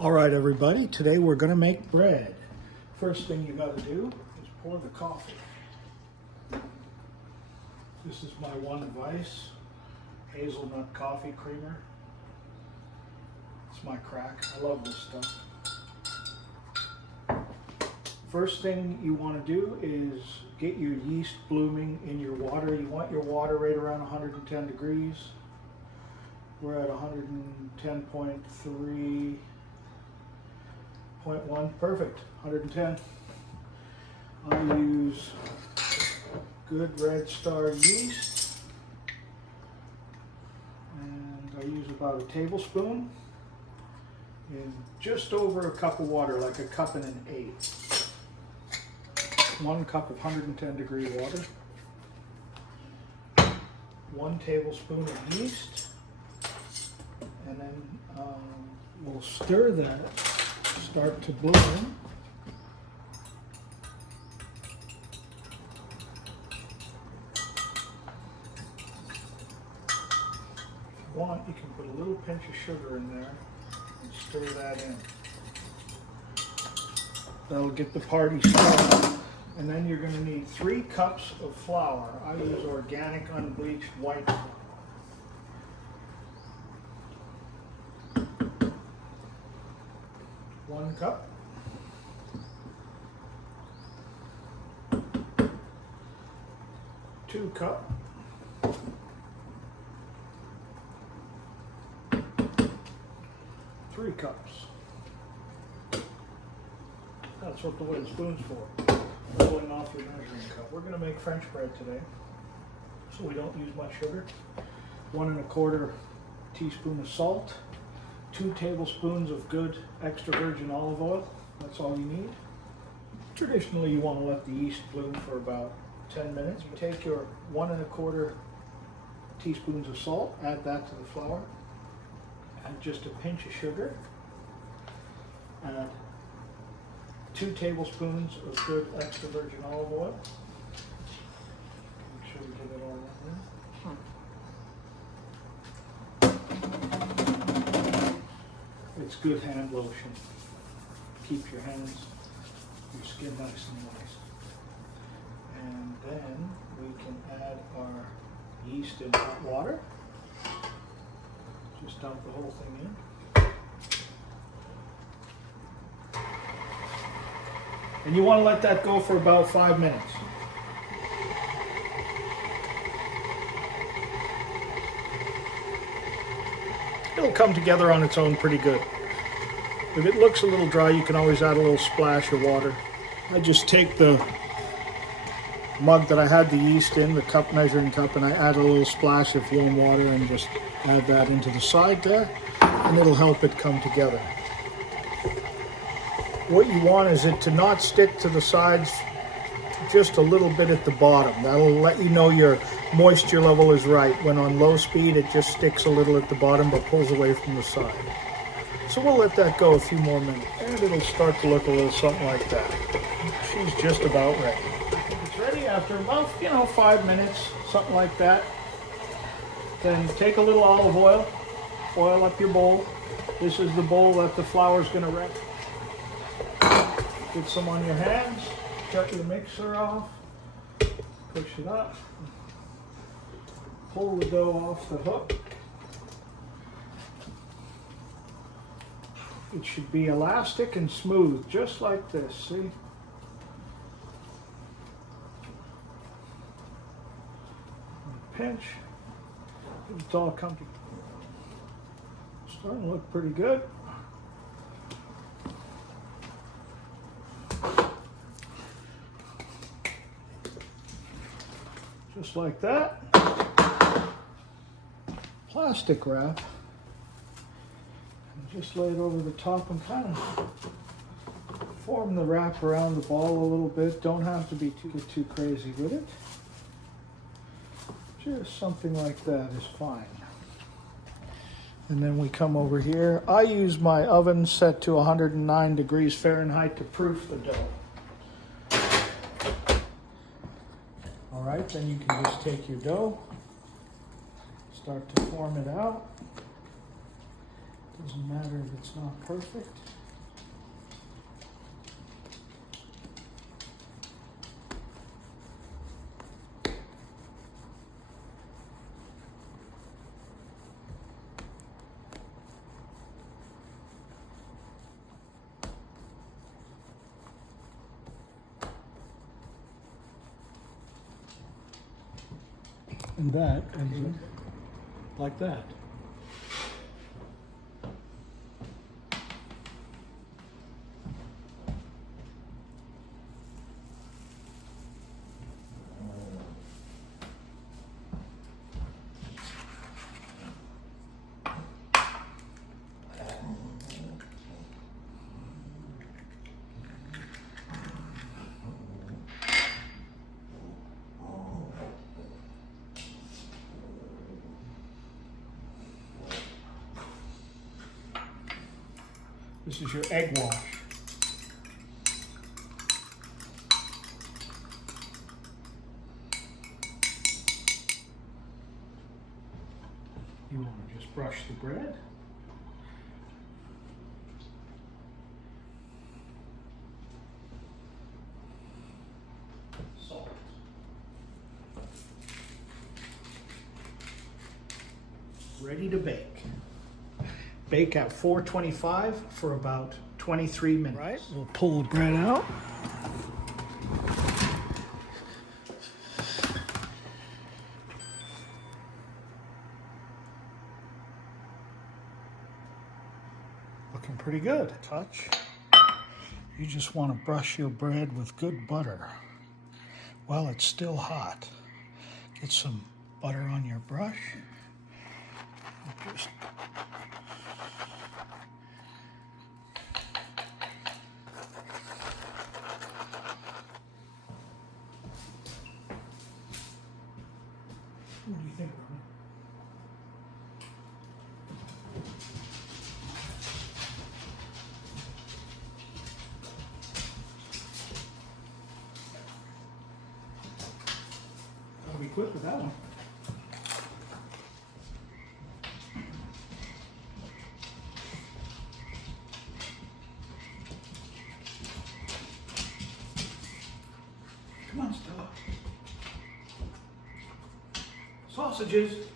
All right, everybody, today we're going to make bread. First thing you got to do is pour the coffee. This is my One Vice hazelnut coffee creamer. It's my crack. I love this stuff. First thing you want to do is get your yeast blooming in your water. You want your water right around 110 degrees. We're at 110.3. 0.1, perfect, 110. I use good Red Star yeast, and I use about a tablespoon in just over a cup of water, like a cup and an eighth. 1 cup of 110 degree water, 1 tablespoon of yeast, and then we'll stir that. Start to bloom. If you want, you can put a little pinch of sugar in there and stir that in. That'll get the party started. And then you're going to need 3 cups of flour. I use organic unbleached white flour. 1 cup. 2 cups. 3 cups. That's what the wooden spoon's for. Rolling off your measuring cup. We're going to make French bread today, so we don't use much sugar. 1 1/4 teaspoon of salt. 2 tablespoons of good extra virgin olive oil. That's all you need. Traditionally, you want to let the yeast bloom for about 10 minutes. You take your 1 1/4 teaspoons of salt, add that to the flour, add just a pinch of sugar, add 2 tablespoons of good extra virgin olive oil. Make sure we get it all in there. It's good hand lotion. Keep your hands, your skin nice and moist. And then we can add our yeast in hot water. Just dump the whole thing in. And you want to let that go for about 5 minutes. It'll come together on its own pretty good. If it looks a little dry, you can always add a little splash of water. I just take the mug that I had the yeast in, the cup measuring cup, and I add a little splash of warm water and just add that into the side there, and it'll help it come together. What you want is it to not stick to the sides, just a little bit at the bottom. That'll let you know your moisture level is right. When on low speed, it just sticks a little at the bottom but pulls away from the side. So we'll let that go a few more minutes, and it'll start to look a little something like that. She's just about ready. It's ready after about, 5 minutes, something like that. Then take a little olive oil, oil up your bowl. This is the bowl that the flour's going to rest. Get some on your hands, shut your mixer off, push it up, pull the dough off the hook. It should be elastic and smooth, just like this, see? Pinch, it's all comfy. Starting to look pretty good. Just like that. Plastic wrap. And just lay it over the top and kind of form the wrap around the ball a little bit. Don't have to be too crazy with it. Just something like that is fine. And then we come over here. I use my oven set to 109 degrees Fahrenheit to proof the dough. All right, then you can just take your dough, start to form it out. Doesn't matter if it's not perfect. And that ends up like that. This is your egg wash. You want to just brush the bread. Salt. Ready to bake. Bake at 425 for about 23 minutes. Right, we'll pull the bread out. Looking pretty good. Touch. You just want to brush your bread with good butter while it's still hot. Get some butter on your brush. Just what do you think, Ronnie? Gotta be quick with that one. Come on, Stella. Sausages.